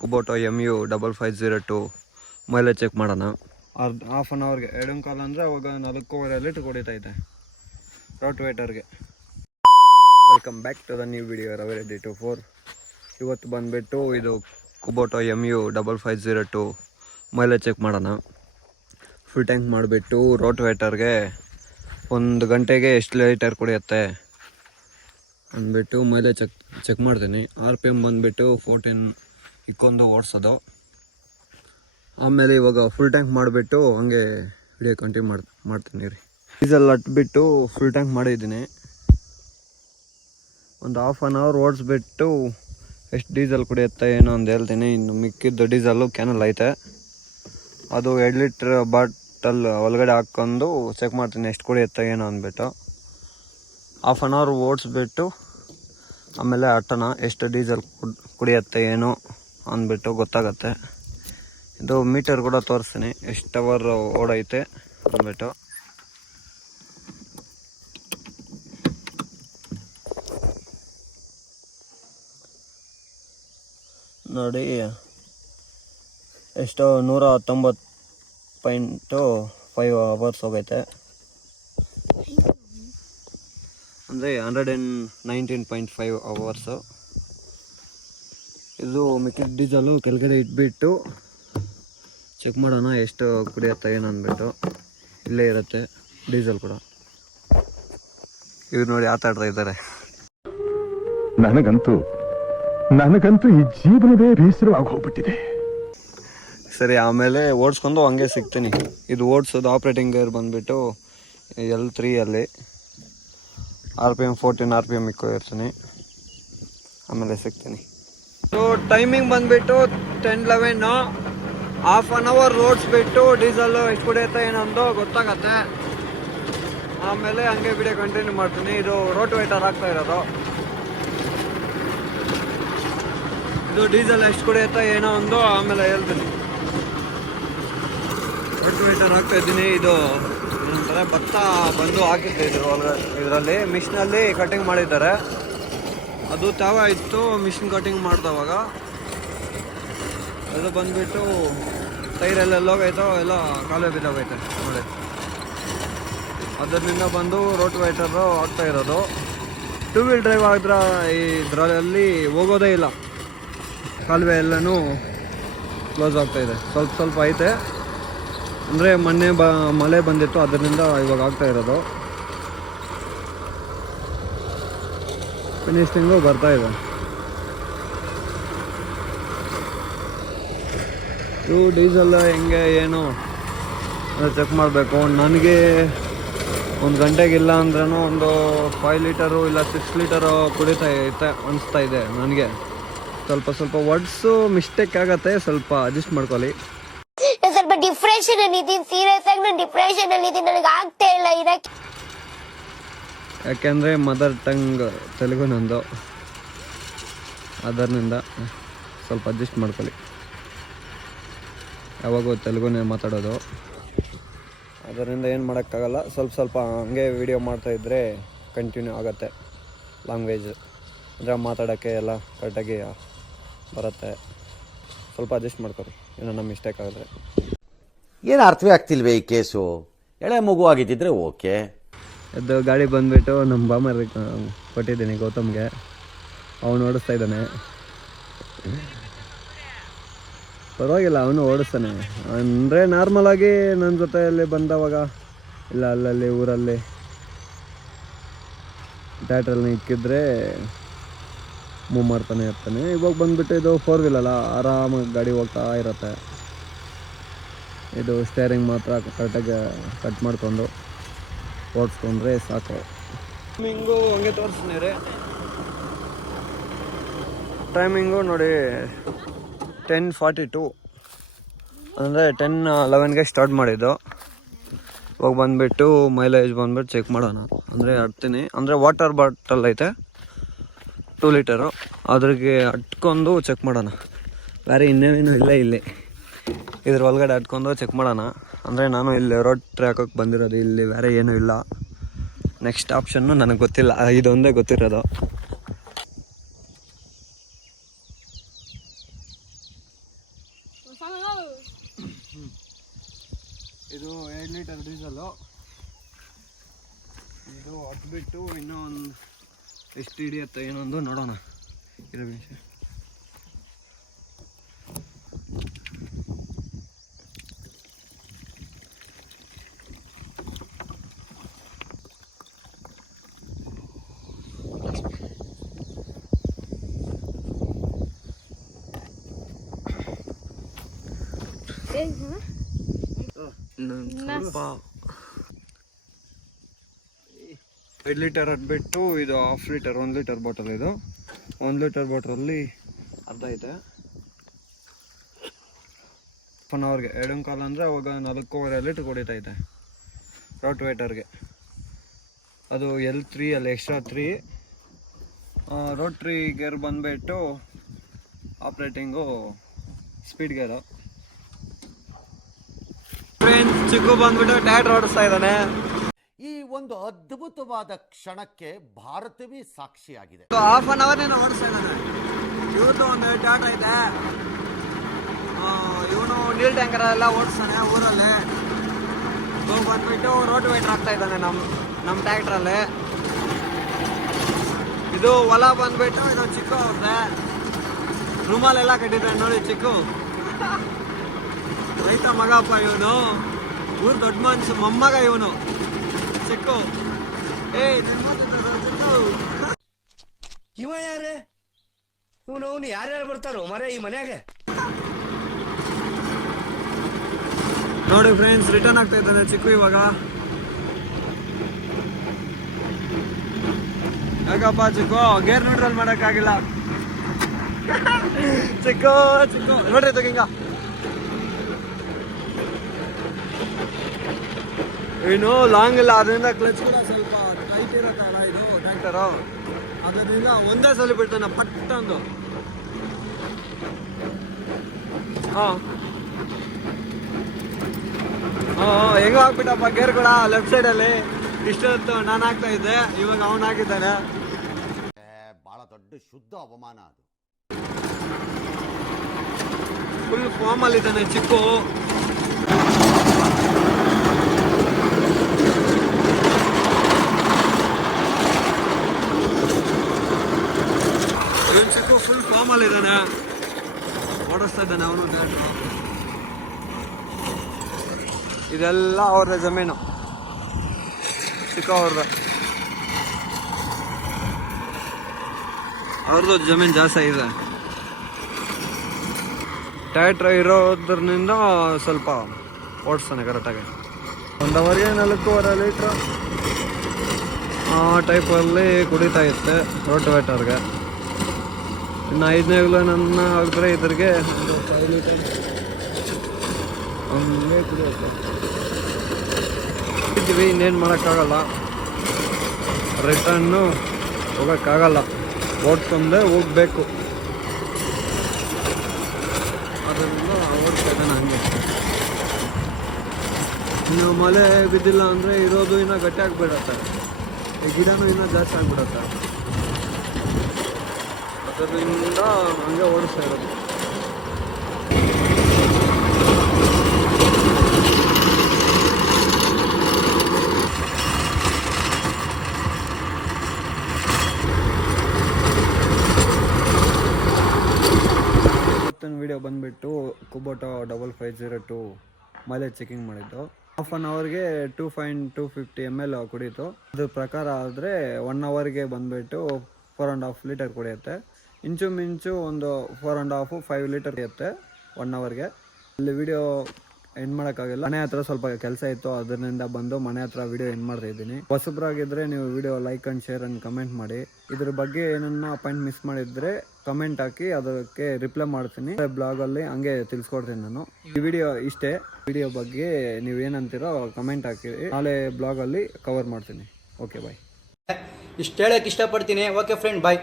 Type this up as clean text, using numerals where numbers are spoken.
Kubota MU5502 mileage check ಮಾಡೋಣ. Half an ಅವರ್ಗೆ 2 ಕಾಲ ಅಂದರೆ ಅವಾಗ 4.5 ಲೀಟ್ರ್ ಹೊಡಿತೈತೆ ರೋಟ್ವೇಟರ್ಗೆ. Welcome back to the new video Ravi 24. ಇವತ್ತು ಬಂದುಬಿಟ್ಟು ಇದು ಕುಬೋಟೋ MU5502 ಮೈಲೇಜ್ ಚೆಕ್ ಮಾಡೋಣ. ಫುಲ್ ಟ್ಯಾಂಕ್ ಮಾಡಿಬಿಟ್ಟು ರೋಟ್ವೇಟರ್ಗೆ 1 ಗಂಟೆಗೆ ಎಷ್ಟು ಲೀಟರ್ ಕುಡಿಯುತ್ತೆ ಅಂದ್ಬಿಟ್ಟು ಮೈಲೇಜ್ ಚೆಕ್ ಮಾಡ್ತೀನಿ. RPM ಬಂದುಬಿಟ್ಟು 14 ಇಕ್ಕೊಂದು ಓಡಿಸೋದು. ಆಮೇಲೆ ಇವಾಗ ಫುಲ್ ಟ್ಯಾಂಕ್ ಮಾಡಿಬಿಟ್ಟು ಹಂಗೆ ವಿಡಿಯೋ ಕಂಟಿನ್ಯೂ ಮಾಡ್ತೀನಿ ರೀ. ಡೀಸೆಲ್ ಅಟ್ಬಿಟ್ಟು ಫುಲ್ ಟ್ಯಾಂಕ್ ಮಾಡಿದ್ದೀನಿ. ಒಂದು ಹಾಫ್ ಆನ್ ಅವರ್ ಓಡಿಸ್ಬಿಟ್ಟು ಎಷ್ಟು ಡೀಸೆಲ್ ಕುಡಿಯುತ್ತೆ ಏನೋ ಒಂದು ಹೇಳ್ತೀನಿ. ಇನ್ನು ಮಿಕ್ಕಿದ್ದು ಡೀಸೆಲ್ಲು ಕ್ಯಾನಲ್ ಐತೆ, ಅದು 2 ಲೀಟ್ರ್ ಬಾಟಲ್ ಒಳಗಡೆ ಹಾಕ್ಕೊಂಡು ಚೆಕ್ ಮಾಡ್ತೀನಿ ಎಷ್ಟು ಕುಡಿಯುತ್ತೆ ಏನೋ ಅಂದ್ಬಿಟ್ಟು. ಹಾಫ್ ಆನ್ ಅವರ್ ಓಡಿಸ್ಬಿಟ್ಟು ಆಮೇಲೆ ಅಟ್ಟನ ಎಷ್ಟು ಡೀಸೆಲ್ ಕುಡಿಯುತ್ತೆ ಏನೋ ಅಂದ್ಬಿಟ್ಟು ಗೊತ್ತಾಗತ್ತೆ. ಇದು ಮೀಟರ್ ಕೂಡ ತೋರಿಸ್ತೀನಿ ಎಷ್ಟು ಅವರ್ ಓಡೈತೆ ಅಂದ್ಬಿಟ್ಟು. ನೋಡಿ ಎಷ್ಟು 119.5 ಅವರ್ಸ್ ಹೋಗೈತೆ, ಅಂದರೆ 119.5 ಅವರ್ಸು. ಇದು ಮಿಕ್ಕಿದ ಡೀಸಲು ಕೆಳಗಡೆ ಇಟ್ಬಿಟ್ಟು ಚೆಕ್ ಮಾಡೋಣ ಎಷ್ಟು ಕುಡಿಯುತ್ತೆ ಏನು ಅಂದ್ಬಿಟ್ಟು. ಇಲ್ಲೇ ಇರುತ್ತೆ ಡೀಸೆಲ್ ಕೂಡ. ಇವ್ರು ನೋಡಿ ಆಟಾಡ್ತಾ ಇದ್ದಾರೆ. ನನಗಂತೂ ಈ ಜೀವನವೇ ಬೇಸರವಾಗಿ ಹೋಗ್ಬಿಟ್ಟಿದೆ. ಸರಿ, ಆಮೇಲೆ ಓಡಿಸ್ಕೊಂಡು ಹಂಗೆ ಸಿಗ್ತೀನಿ. ಇದು ಓಡಿಸೋದು ಆಪ್ರೇಟಿಂಗ್ ಗೇರ್ ಬಂದುಬಿಟ್ಟು L3 ಅಲ್ಲಿ RPM 14 RPM ಇಕ್ಕೋ ಇರ್ತೀನಿ. ಆಮೇಲೆ ಸಿಗ್ತೀನಿ. ಸೊ ಟೈಮಿಂಗ್ ಬಂದುಬಿಟ್ಟು 10:11. ಹಾಫ್ ಆನ್ ಅವರ್ ಓಡಿಸ್ಬಿಟ್ಟು ಡೀಸೆಲ್ಲು ಎಷ್ಟು ಕುಡಿಯುತ್ತೆ ಏನೊಂದು ಗೊತ್ತಾಗತ್ತೆ. ಆಮೇಲೆ ಹಂಗೆ ವಿಡಿಯೋ ಕಂಟಿನ್ಯೂ ಮಾಡ್ತೀನಿ. ಇದು ರೋಟ್ವೇಟರ್ ಆಗ್ತಾ ಇರೋದು. ಇದು ಡೀಸೆಲ್ ಎಷ್ಟು ಕುಡಿಯುತ್ತೆ ಏನೋ ಒಂದು ಆಮೇಲೆ ಹೇಳ್ತೀನಿ. ರೋಟ್ವೇಟರ್ ಹಾಕ್ತಾ ಇದ್ದೀನಿ. ಇದು ಏನಂತಾರೆ, ಭತ್ತ ಬಂದು ಹಾಕಿದ್ದೆ ಇದರಲ್ಲಿ ಮಿಷಿನಲ್ಲಿ ಕಟಿಂಗ್ ಮಾಡಿದ್ದಾರೆ. ಅದು ತಾವ ಇತ್ತು ಮಿಷಿನ್ ಕಟಿಂಗ್ ಮಾಡಿದವಾಗ. ಅದು ಬಂದುಬಿಟ್ಟು ಟೈರೆಲ್ಲ ಹೋಗೈತೋ ಎಲ್ಲ ಕಾಲೇ ಬಿದ್ದೋಗೈತೆ ನೋಡಿ. ಅದರಿಂದ ಬಂದು ರೋಟ್ವೇಟರು ಆಗ್ತಾ ಇರೋದು. 2 ವೀಲ್ ಡ್ರೈವ್ ಆದ್ರೆ ಇದರಲ್ಲಿ ಹೋಗೋದೇ ಇಲ್ಲ, ಕಾಲುವೆ ಎಲ್ಲನೂ ಕ್ಲೋಸ್ ಆಗ್ತಾಯಿದೆ. ಸ್ವಲ್ಪ ಐತೆ, ಅಂದರೆ ಮೊನ್ನೆ ಮಳೆ ಬಂದಿತ್ತು, ಅದರಿಂದ ಇವಾಗ ಆಗ್ತಾ ಇರೋದು. ಫಿನಿಶಿಂಗು ಬರ್ತಾ ಇದೆ. ಇದು ಡೀಸೆಲ್ ಹೆಂಗೆ ಏನು ಚೆಕ್ ಮಾಡಬೇಕು. ನನಗೆ 1 ಗಂಟೆಗಿಲ್ಲ ಅಂದ್ರೂ ಒಂದು 5 ಲೀಟರು ಇಲ್ಲ 6 ಲೀಟರು ಕುಡಿತಾ ಅನಿಸ್ತಾ ಇದೆ ನನಗೆ. ಸ್ವಲ್ಪ ವರ್ಡ್ಸು ಮಿಸ್ಟೇಕ್ ಆಗತ್ತೆ, ಸ್ವಲ್ಪ ಅಡ್ಜಸ್ಟ್ ಮಾಡ್ಕೊಳ್ಳಿ. ಸ್ವಲ್ಪ ಡಿಪ್ರೆಷನ್ ಅಲ್ಲಿ ಇದ್ದೀನಿ, ಸೀರಿಯಸ್ ಆಗಿ ನಾನು ಡಿಪ್ರೆಷನ್ ಅಲ್ಲಿ ಇದ್ದೀನಿ, ನನಗೆ ಆಗ್ತಾ ಇಲ್ಲ ಇರಕ್ಕೆ. ಯಾಕೆಂದರೆ ಮದರ್ ಟಂಗ್ ತೆಲುಗು ನಂದು, ಅದರಿಂದ ಸ್ವಲ್ಪ ಅಡ್ಜಸ್ಟ್ ಮಾಡ್ಕೊಳ್ಳಿ. ಯಾವಾಗೂ ತೆಲುಗುನೇ ಮಾತಾಡೋದು, ಅದರಿಂದ ಏನು ಮಾಡೋಕ್ಕಾಗಲ್ಲ. ಸ್ವಲ್ಪ ಹಂಗೆ ವಿಡಿಯೋ ಮಾಡ್ತಾಯಿದ್ರೆ ಕಂಟಿನ್ಯೂ ಆಗುತ್ತೆ. ಲ್ಯಾಂಗ್ವೇಜ್ ಅಂದರೆ ಮಾತಾಡೋಕ್ಕೆ ಎಲ್ಲ ಕರೆಕ್ಟಾಗಿ ಬರುತ್ತೆ. ಸ್ವಲ್ಪ ಅಡ್ಜಸ್ಟ್ ಮಾಡ್ಕೊಳ್ಳಿ, ಏನೋ ಮಿಸ್ಟೇಕ್ ಆಗಿದ್ರೆ. ಏನು ಅರ್ಥವೇ ಆಗ್ತಿಲ್ವೇ ಈ ಕೇಸು? ಎಳೆ ಮಗು ಆಗಿದ್ದಿದ್ರೆ ಓಕೆ. ಅದು ಗಾಡಿ ಬಂದುಬಿಟ್ಟು ನಮ್ಮ ಬಾಮರಿಗೆ ಕೊಟ್ಟಿದ್ದೀನಿ, ಗೌತಮ್ಗೆ. ಅವನು ಓಡಿಸ್ತಾ ಇದ್ದಾನೆ. ಪರವಾಗಿಲ್ಲ, ಅವನು ಓಡಿಸ್ತಾನೆ. ಅಂದರೆ ನಾರ್ಮಲಾಗಿ ನನ್ನ ಜೊತೆಯಲ್ಲಿ ಬಂದವಾಗ ಇಲ್ಲ ಅಲ್ಲಲ್ಲಿ ಊರಲ್ಲಿ ಥಿಯೇಟ್ರಲ್ಲಿ ಇಕ್ಕಿದ್ರೆ ಮೂವ್ ಮಾಡ್ತಾನೆ ಇರ್ತಾನೆ. ಇವಾಗ ಬಂದುಬಿಟ್ಟು ಇದು 4 ವೀಲ್ ಅಲ್ಲ, ಆರಾಮಾಗಿ ಗಾಡಿ ಹೋಗ್ತಾ ಇರುತ್ತೆ. ಇದು ಸ್ಟೇರಿಂಗ್ ಮಾತ್ರ ಕರೆಕ್ಟಾಗಿ ಕಟ್ ಮಾಡ್ಕೊಂಡು ಓಡಿಸ್ಕೊಂಡ್ರೆ ಸಾಕು. ಟೈಮಿಂಗು ಹಂಗೆ ತೋರಿಸ್ತೀನಿ ರೀ. ಟೈಮಿಂಗು ನೋಡಿ 10:42, ಅಂದರೆ 10:11ಗೆ ಸ್ಟಾರ್ಟ್ ಮಾಡಿದ್ದು. ಇವಾಗ ಬಂದುಬಿಟ್ಟು ಮೈಲೇಜ್ ಬಂದುಬಿಟ್ಟು ಚೆಕ್ ಮಾಡೋಣ. ಅಂದರೆ ಅಡ್ತೀನಿ, ಅಂದರೆ ವಾಟರ್ ಬಾಟಲ್ ಐತೆ 2 ಲೀಟರು, ಅದ್ರಿಗೆ ಅಟ್ಕೊಂಡು ಚೆಕ್ ಮಾಡೋಣ. ಬೇರೆ ಇನ್ನೇನು ಇಲ್ಲ, ಇಲ್ಲಿ ಇದ್ರ ಒಳಗಡೆ ಅಟ್ಕೊಂಡು ಚೆಕ್ ಮಾಡೋಣ. ಅಂದರೆ ನಾನು ಇಲ್ಲಿ ರೋಡ್ ಟ್ರ್ಯಾಕಕ್ಕೆ ಬಂದಿರೋದು, ಇಲ್ಲಿ ಬೇರೆ ಏನೂ ಇಲ್ಲ. ನೆಕ್ಸ್ಟ್ ಆಪ್ಷನ್ನು ನನಗೆ ಗೊತ್ತಿಲ್ಲ, ಇದೊಂದೇ ಗೊತ್ತಿರೋದು. ಇದು 2 ಲೀಟರ್ ಡೀಸೆಲು. ಇದು ಹತ್ಬಿಟ್ಟು ಇನ್ನೂ ಒಂದು ಎಷ್ಟು ಹಿಡಿಯುತ್ತೆ ಏನೊಂದು ನೋಡೋಣ. ಇರೋ ನಿಮಿಷ. ಸ್ವಲ್ಪ 2 ಲೀಟರ್ ಹತ್ಬಿಟ್ಟು ಇದು 1/2 ಲೀಟರ್ 1 ಲೀಟರ್ ಬಾಟಲ್. ಇದು 1 ಲೀಟರ್ ಬಾಟಲಲ್ಲಿ ಅರ್ಧ ಐತೆ. 1 ಅವರ್ಗೆ 2 ಕಾಲ ಅಂದರೆ ಅವಾಗ 4.25 ಲೀಟ್ರ್ ಕುಡಿತೈತೆ ರೋಟ್ ವೇಟರ್ಗೆ. ಅದು L3 ಅಲ್ಲಿ ಎಕ್ಸ್ಟ್ರಾ 3 ರೋಟ್ರಿ ಗೇರ್ ಬಂದುಬಿಟ್ಟು ಆಪ್ರೇಟಿಂಗು ಸ್ಪೀಡ್ ಗೇರು. ಫ್ರೆಂಡ್ಸ್, ಚಿಕ್ಕು ಬಂದ್ಬಿಟ್ಟು ಟ್ಯಾಕ್ಟರ್ ಓಡಿಸ್ತಾ ಇದ್ದಾನೆ. ಈ ಒಂದು ಅದ್ಭುತವಾದ ಕ್ಷಣಕ್ಕೆ ಭಾರತವೇ ಸಾಕ್ಷಿಯಾಗಿದೆ. 1/2 ಅವರ್ನೇನು ಓಡಿಸ್ತಾ ಇದ್ದಾನೆ. ಇವ್ರದ್ದು ಒಂದು ಟ್ಯಾಕ್ಟರ್ ಐತೆ. ಇವನು ನೀಲ್ ಟ್ಯಾಂಕರ್ ಎಲ್ಲ ಓಡಿಸ್ತಾನೆ ಊರಲ್ಲಿ. ಬಂದ್ಬಿಟ್ಟು ರೋಡ್ ವೇಟರ್ ಆಗ್ತಾ ಇದ್ದಾನೆ ನಮ್ಮ ಟ್ಯಾಕ್ಟ್ರಲ್ಲಿ. ಇದು ಹೊಲ ಬಂದ್ಬಿಟ್ಟು ಇದು ಚಿಕ್ಕು ಅವ್ರದ್ದೆ. ರೂಮಲ್ಲೆಲ್ಲ ಕಟ್ಟಿದ್ದಾನೆ ನೋಡಿ ಚಿಕ್ಕು. ರೈತ ಮಗಪ್ಪ ಇವನು. ಊರು ದೊಡ್ಡ ಮನ್ಸು ಮೊಮ್ಮಗ ಇವನು ಚಿಕ್ಕು. ಇವ ಯಾರೇ ಇವನು ಯಾರ್ಯಾರು ಬರ್ತಾರೋ ಮರೆ ಈ ಮನ್ಯಾಗ. ನೋಡಿ ಫ್ರೆಂಡ್ಸ್, ರಿಟರ್ನ್ ಆಗ್ತಾ ಇದ್ದಾನೆ ಚಿಕ್ಕು ಇವಾಗ. ಯಾಕಪ್ಪ ಚಿಕ್ಕು ಗೇರ್ ನ್ಯೂಟ್ರಲ್ ಮಾಡೋಕ್ಕಾಗಿಲ್ಲ. ಚಿಕ್ಕು ಚಿಕ್ಕು ನೋಡ್ರಿ ಹಿಂಗ ಏನು ಲಾಂಗ್ ಇಲ್ಲ, ಅದರಿಂದ ಕ್ಲಚ್ ಕೂಡ ಸ್ವಲ್ಪ ಟೈಟ್ ಇರುತ್ತಲ್ಲ ಇದು ಟ್ರ್ಯಾಕ್ಟರು. ಅದರಿಂದ ಒಂದೇ ಸಲ ಬಿಡ್ತಾನೆ ಪಟ್ಟಂದು. ಹಾಂ ಹೆಂಗೋ ಹಾಕ್ಬಿಟ್ಟಪ್ಪ ಗೇರ್ ಕೂಡ ಲೆಫ್ಟ್ ಸೈಡಲ್ಲಿ. ಇಷ್ಟೊತ್ತು ನಾನು ಹಾಕ್ತಾ ಇದ್ದೆ, ಇವಾಗ ಅವನು ಹಾಕಿದ್ದಾನೆ. ಬಹಳ ದೊಡ್ಡ ಶುದ್ಧ ಅವಮಾನ ಅದು. ಫುಲ್ ಫಾರ್ಮಲ್ಲಿದ್ದಾನೆ ಚಿಕ್ಕು. ಇವನು ಚಿಕ್ಕು ಫುಲ್ ಫಾರ್ಮಲ್ಲಿದ್ದಾನೆ, ಓಡಿಸ್ತಾ ಇದ್ದಾನೆ ಅವನು ಟ್ರ್ಯಾಕ್ಟರ್. ಇದೆಲ್ಲ ಅವ್ರದ್ದೇ ಜಮೀನು, ಚಿಕ್ಕ ಅವ್ರದ್ದು ಜಮೀನು ಜಾಸ್ತಿ ಇದೆ. ಟ್ರ್ಯಾಕ್ಟರ್ ಇರೋದ್ರಿಂದ ಸ್ವಲ್ಪ ಓಡಿಸ್ತಾನೆ ಕರೆಕ್ಟಾಗಿ. 1 ಅವರ್ಗೆ 4.25 ಲೀಟ್ರ್ ಆ ಟೈಪಲ್ಲಿ ಕುಡಿತಾ ಇತ್ತೆ ರೋಟ್ ವೇಟರ್ಗೆ. ಇನ್ನು 5ನೇ ನನ್ನ ಹಾಕಿದ್ರೆ ಇದ್ರಿಗೆ 5 ಲೀಟರ್ ಹಂಗೆ ಕುಡಿಯುತ್ತೆ. ಇದ್ದೀವಿ, ಇನ್ನೇನು ಮಾಡೋಕ್ಕಾಗಲ್ಲ. ರಿಟರ್ನು ಹೋಗೋಕ್ಕಾಗಲ್ಲ, ಓಡ್ಕೊಂಡೆ ಹೋಗ್ಬೇಕು. ಅದರಿಂದ ಓಡ್ತಾ ಇದ್ದಾನೆ ಹಂಗೆ. ಇನ್ನು ಮಳೆ ಬಿದ್ದಿಲ್ಲ ಅಂದರೆ ಇರೋದು ಇನ್ನೂ ಗಟ್ಟಿ ಆಗಿಬಿಡತ್ತೆ, ಈ ಗಿಡನೂ ಇನ್ನೂ ಜಾಸ್ತಿ ಆಗಿಬಿಡತ್ತೆ. ಅದರಿಂದ ಹಂಗೆ ಓಡಿಸ್ತಾ ಇರೋದು. ವಿಡಿಯೋ ಬಂದುಬಿಟ್ಟು ಕುಬೋಟಾ 5502 ಮೈಲೇಜ್ ಚೆಕಿಂಗ್ ಮಾಡಿದ್ದು. 1/2 ಅವರ್ಗೆ 2.250 ml ಕುಡೀತು. ಅದ್ರ ಪ್ರಕಾರ ಆದರೆ 1 ಅವರ್ಗೆ ಬಂದುಬಿಟ್ಟು 4.5 ಲೀಟರ್ ಕುಡಿಯುತ್ತೆ. ಇಂಚು ಮಿಂಚು ಒಂದು 4.5-5 ಲೀಟರ್ ಇರುತ್ತೆ 1 ಅವರ್ಗೆ. ಇಲ್ಲಿ ವಿಡಿಯೋ ಎಂಡ್ ಮಾಡೋಕ್ಕಾಗಿಲ್ಲ, ಮನೆ ಹತ್ರ ಸ್ವಲ್ಪ ಕೆಲಸ ಇತ್ತು, ಅದರಿಂದ ಬಂದು ಮನೆ ಹತ್ರ ವಿಡಿಯೋ ಎಂಡ್ ಮಾಡ್ತಾ ಇದ್ದೀನಿ. ಹೊಸಬ್ರಾಗಿದ್ದರೆ ನೀವು video like and share and comment ಮಾಡಿ. ಇದ್ರ ಬಗ್ಗೆ ಏನನ್ನ ಪಾಯಿಂಟ್ ಮಿಸ್ ಮಾಡಿದರೆ ಕಮೆಂಟ್ ಹಾಕಿ, ಅದಕ್ಕೆ ರಿಪ್ಲೈ ಮಾಡ್ತೀನಿ. ಬ್ಲಾಗಲ್ಲಿ ಹಂಗೆ ತಿಳಿಸ್ಕೊಡ್ತೀನಿ ನಾನು. ಈ ವಿಡಿಯೋ ಇಷ್ಟೇ. ವಿಡಿಯೋ ಬಗ್ಗೆ ನೀವು ಏನಂತೀರೋ ಕಮೆಂಟ್ ಹಾಕಿ, ನಾಳೆ ಬ್ಲಾಗಲ್ಲಿ ಕವರ್ ಮಾಡ್ತೀನಿ. Okay bye. ಇಷ್ಟು ಹೇಳಕ್ಕೆ ಇಷ್ಟಪಡ್ತೀನಿ. ಓಕೆ ಫ್ರೆಂಡ್, ಬಾಯ್.